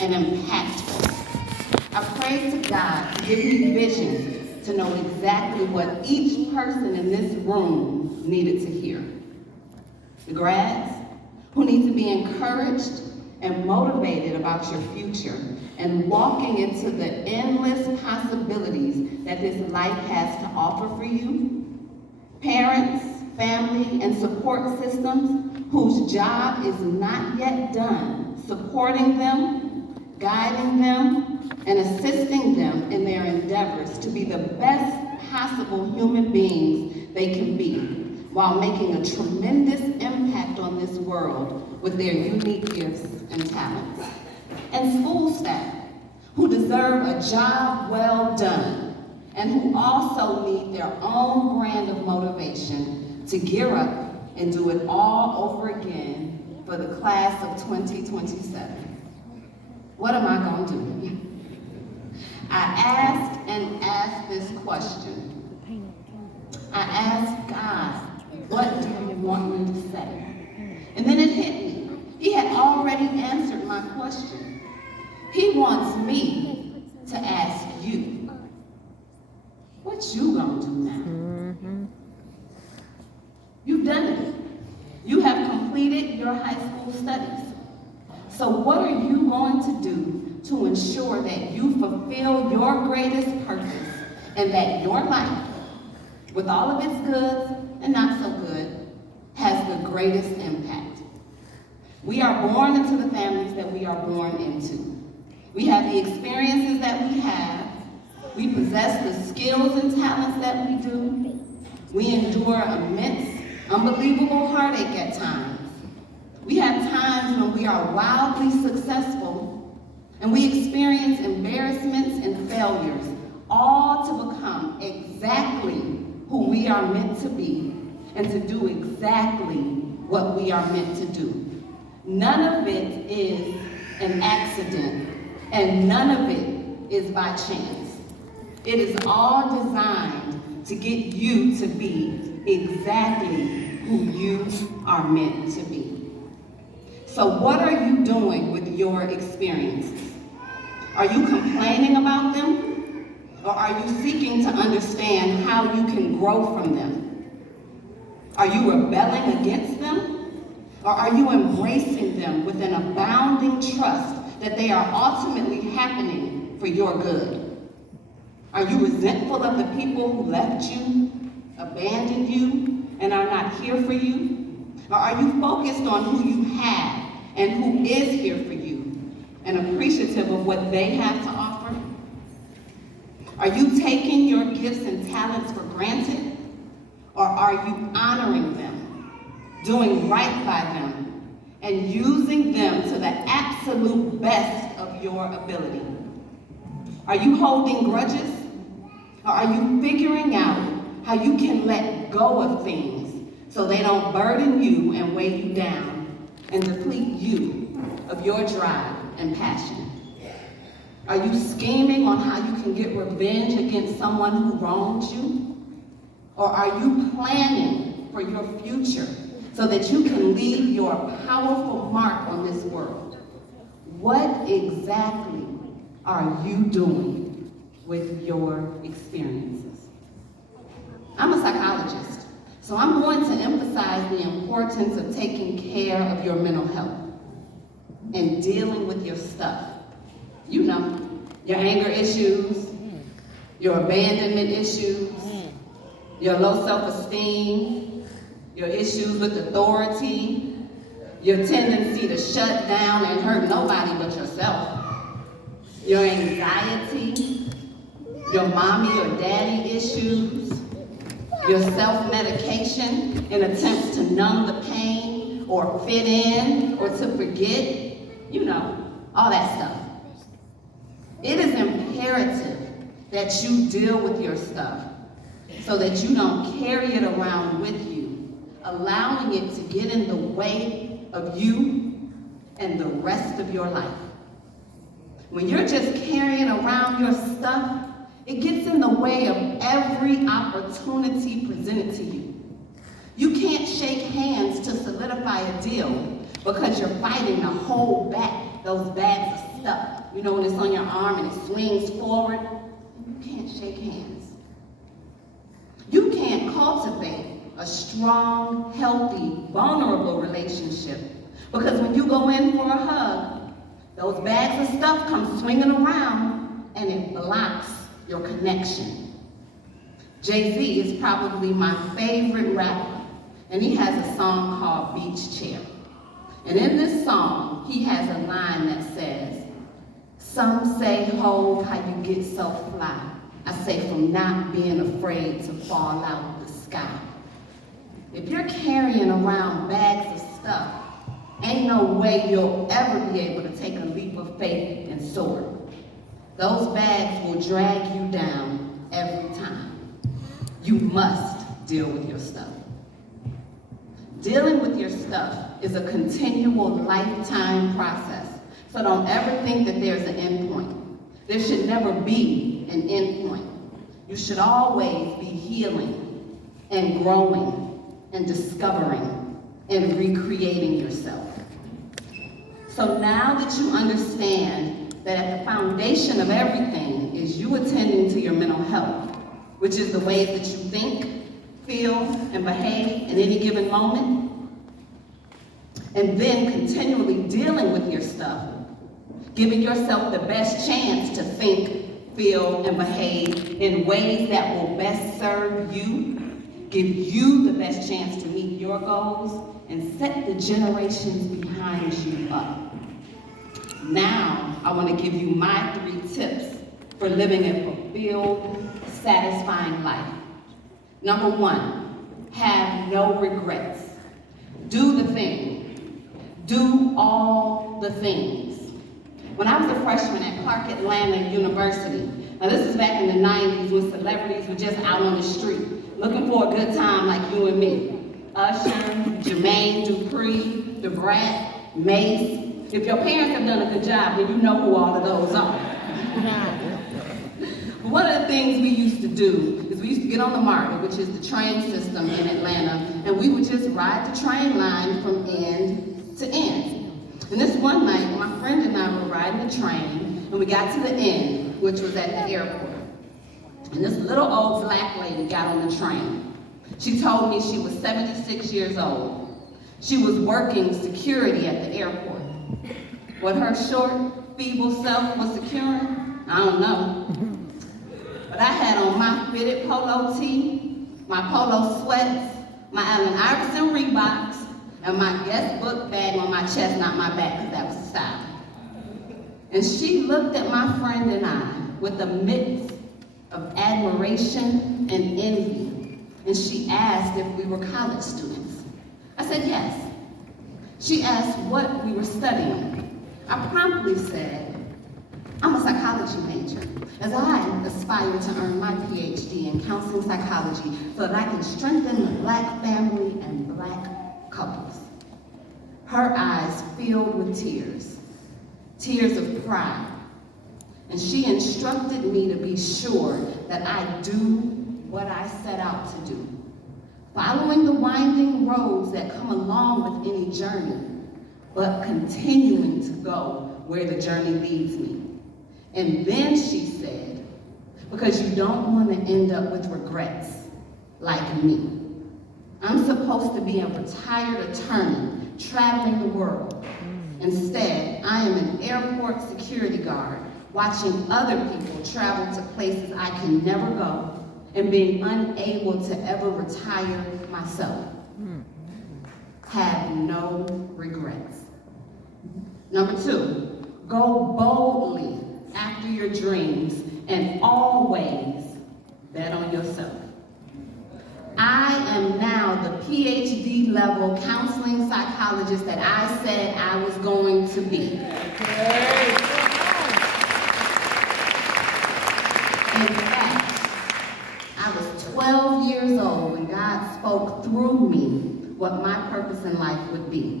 and impactful. I prayed to God to give me vision to know exactly what each person in this room needed to hear. The grads, who need to be encouraged and motivated about your future and walking into the endless possibilities that this life has to offer for you. Parents, family, and support systems whose job is not yet done, supporting them, guiding them, and assisting them in their endeavors to be the best possible human beings they can be, while making a tremendous impact on this world with their unique gifts and talents. And school staff, who deserve a job well done, and who also need their own brand of motivation to gear up and do it all over again for the class of 2027. What am I going to do? I asked and asked this question. I asked God, what do you want me to say? And then it hit me. He had already answered my question. He wants me to ask you, what you gonna do now? You've done it. You have completed your high school studies. So what are you going to do to ensure that you fulfill your greatest purpose and that your life, with all of its goods and not so good, has the greatest impact? We are born into the families that we are born into. We have the experiences that we have. We possess the skills and talents that we do. We endure immense, unbelievable heartache at times. We have times when we are wildly successful, and we experience embarrassments and failures, all to become exactly who we are meant to be and to do exactly what we are meant to do. None of it is an accident, and none of it is by chance. It is all designed to get you to be exactly who you are meant to be. So what are you doing with your experiences? Are you complaining about them? Or are you seeking to understand how you can grow from them? Are you rebelling against them? Or are you embracing them with an abounding trust that they are ultimately happening for your good? Are you resentful of the people who left you, abandoned you, and are not here for you? Or are you focused on who you have and who is here for you and appreciative of what they have to offer? Are you taking your gifts and talents for granted? Or are you honoring them, doing right by them, and using them to the absolute best of your ability? Are you holding grudges? Or are you figuring out how you can let go of things so they don't burden you and weigh you down and deplete you of your drive and passion? Are you scheming on how you can get revenge against someone who wronged you? Or are you planning for your future so that you can leave your powerful mark on this world? What exactly are you doing with your experiences? I'm a psychologist, so I'm going to emphasize the importance of taking care of your mental health and dealing with your stuff. You know, your anger issues, your abandonment issues, your low self-esteem, your issues with authority, your tendency to shut down and hurt nobody but yourself, your anxiety, your mommy or daddy issues, your self-medication in attempts to numb the pain or fit in or to forget, you know, all that stuff. It is imperative that you deal with your stuff so that you don't carry it around with you, allowing it to get in the way of you and the rest of your life. When you're just carrying around your stuff, it gets in the way of every opportunity presented to you. You can't shake hands to solidify a deal because you're fighting to hold back those bags of fist up, you know, when it's on your arm and it swings forward, and you can't shake hands. You can't cultivate a strong, healthy, vulnerable relationship because when you go in for a hug, those bags of stuff come swinging around and it blocks your connection. Jay-Z is probably my favorite rapper, and he has a song called Beach Chair. And in this song, he has a line that says, "Some say, Hov, how you get so fly. I say, from not being afraid to fall out the sky." If you're carrying around bags of stuff, ain't no way you'll ever be able to take a leap of faith and soar. Those bags will drag you down every time. You must deal with your stuff. Dealing with your stuff is a continual lifetime process. So don't ever think that there's an end point. There should never be an end point. You should always be healing and growing and discovering and recreating yourself. So now that you understand that at the foundation of everything is you attending to your mental health, which is the ways that you think, feel, and behave in any given moment, and then continually dealing with your stuff, giving yourself the best chance to think, feel, and behave in ways that will best serve you, give you the best chance to meet your goals, and set the generations behind you up. Now, I want to give you my 3 tips for living a fulfilled, satisfying life. Number 1, have no regrets. Do the thing. Do all the things. When I was a freshman at Clark Atlanta University, now this is back in the 90s when celebrities were just out on the street, looking for a good time like you and me. Usher, Jermaine Dupri, Da Brat, Mace. If your parents have done a good job, then you know who all of those are. But one of the things we used to do is we used to get on the MARTA, which is the train system in Atlanta, and we would just ride the train line from end to end. And this one night, my friend and I were riding the train, and we got to the end, which was at the airport. And this little old black lady got on the train. She told me she was 76 years old. She was working security at the airport. What her short, feeble self was securing, I don't know. But I had on my fitted polo tee, my polo sweats, my Allen Iverson Reeboks, and my guest book bag on my chest, not my back, because that was the style. And she looked at my friend and I with a mix of admiration and envy, and she asked if we were college students. I said yes. She asked what we were studying. I promptly said, I'm a psychology major, as I aspire to earn my PhD in counseling psychology so that I can strengthen the Black family and Black couples. Her eyes filled with tears, tears of pride. And she instructed me to be sure that I do what I set out to do, following the winding roads that come along with any journey, but continuing to go where the journey leads me. And then she said, because you don't want to end up with regrets like me. I'm supposed to be a retired attorney traveling the world. Instead, I am an airport security guard watching other people travel to places I can never go and being unable to ever retire myself. Have no regrets. Number 2, go boldly after your dreams and always bet on yourself. I am now the PhD level counseling psychologist that I said I was going to be. In fact, I was 12 years old when God spoke through me what my purpose in life would be.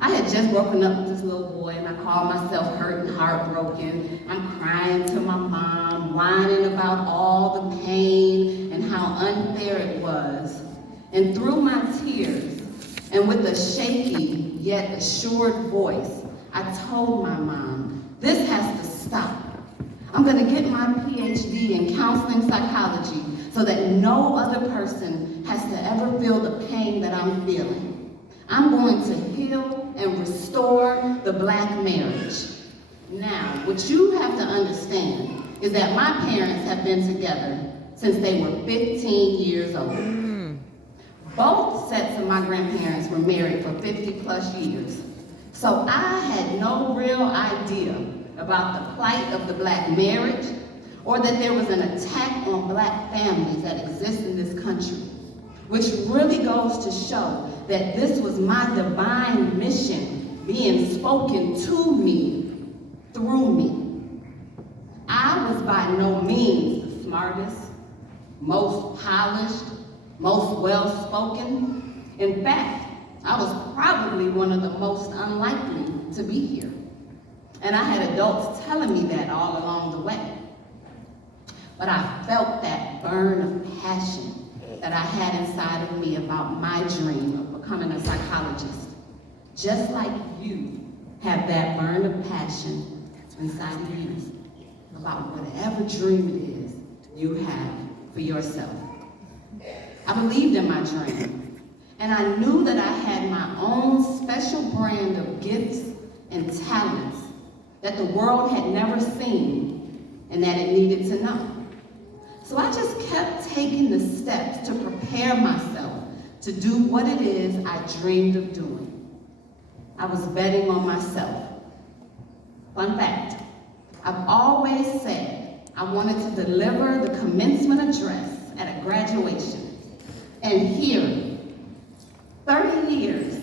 I had just broken up with this little boy, and I called myself hurt and heartbroken. I'm crying to my mom, whining about all the pain and how unfair it was. And through my tears, and with a shaky yet assured voice, I told my mom, this degree in counseling psychology so that no other person has to ever feel the pain that I'm feeling. I'm going to heal and restore the Black marriage. Now, what you have to understand is that my parents have been together since they were 15 years old. Both sets of my grandparents were married for 50 plus years. So I had no real idea about the plight of the Black marriage or that there was an attack on Black families that exist in this country, which really goes to show that this was my divine mission being spoken to me through me. I was by no means the smartest, most polished, most well-spoken. In fact, I was probably one of the most unlikely to be here. And I had adults telling me that all along the way. But I felt that burn of passion that I had inside of me about my dream of becoming a psychologist. Just like you have that burn of passion inside of you about whatever dream it is you have for yourself. I believed in my dream, and I knew that I had my own special brand of gifts and talents that the world had never seen and that it needed to know. So I just kept taking the steps to prepare myself to do what it is I dreamed of doing. I was betting on myself. Fun fact, I've always said I wanted to deliver the commencement address at a graduation. And here, 30 years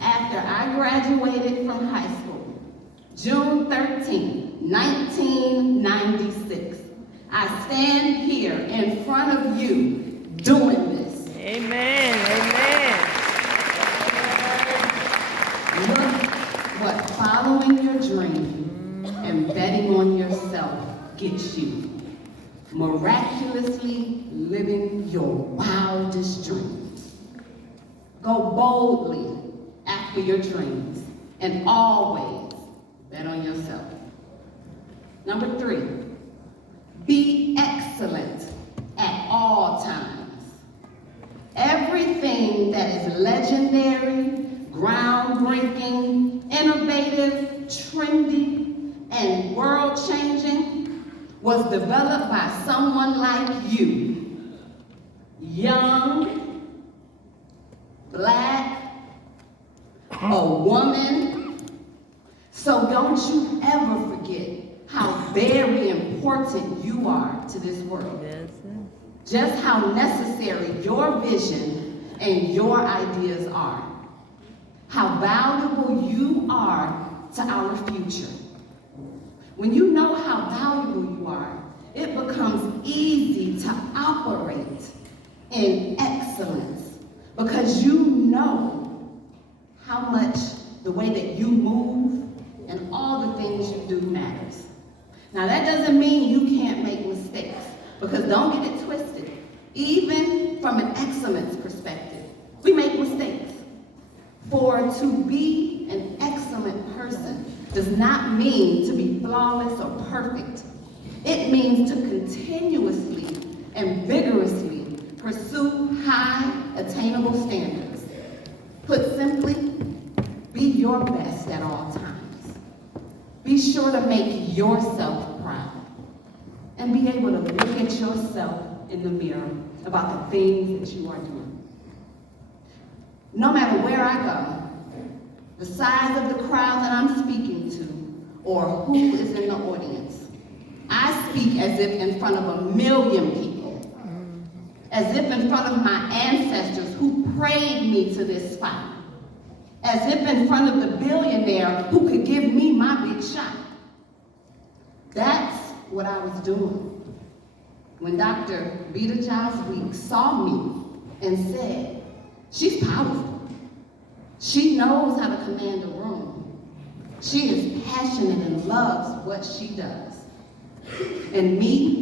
after I graduated from high school, June 13, 1996, I stand here in front of you doing this. Amen, amen. Look what following your dream and betting on yourself gets you. Miraculously living your wildest dreams. Go boldly after your dreams and always bet on yourself. Number 3, be excellent at all times. Everything that is legendary, groundbreaking, innovative, trendy, and world-changing was developed by someone like you. Young, Black, a woman. So don't you ever forget how very important you are to this world. Just how necessary your vision and your ideas are. How valuable you are to our future. When you know how valuable you are, it becomes easy to operate in excellence because you know how much the way that you move and all the things you do matters. Now that doesn't mean you can't make mistakes, because don't get it twisted. Even from an excellence perspective, we make mistakes. For to be an excellent person does not mean to be flawless or perfect. It means to continuously and vigorously pursue high attainable standards. Put simply, be your best at all times. Be sure to make yourself proud and be able to look at yourself in the mirror about the things that you are doing. No matter where I go, the size of the crowd that I'm speaking to, or who is in the audience, I speak as if in front of 1 million people, as if in front of my ancestors who prayed me to this spot, as if in front of the billionaire who could give me my big shot. That's what I was doing when Dr. Vita Giles Weeks saw me and said, she's powerful. She knows how to command a room. She is passionate and loves what she does. And me,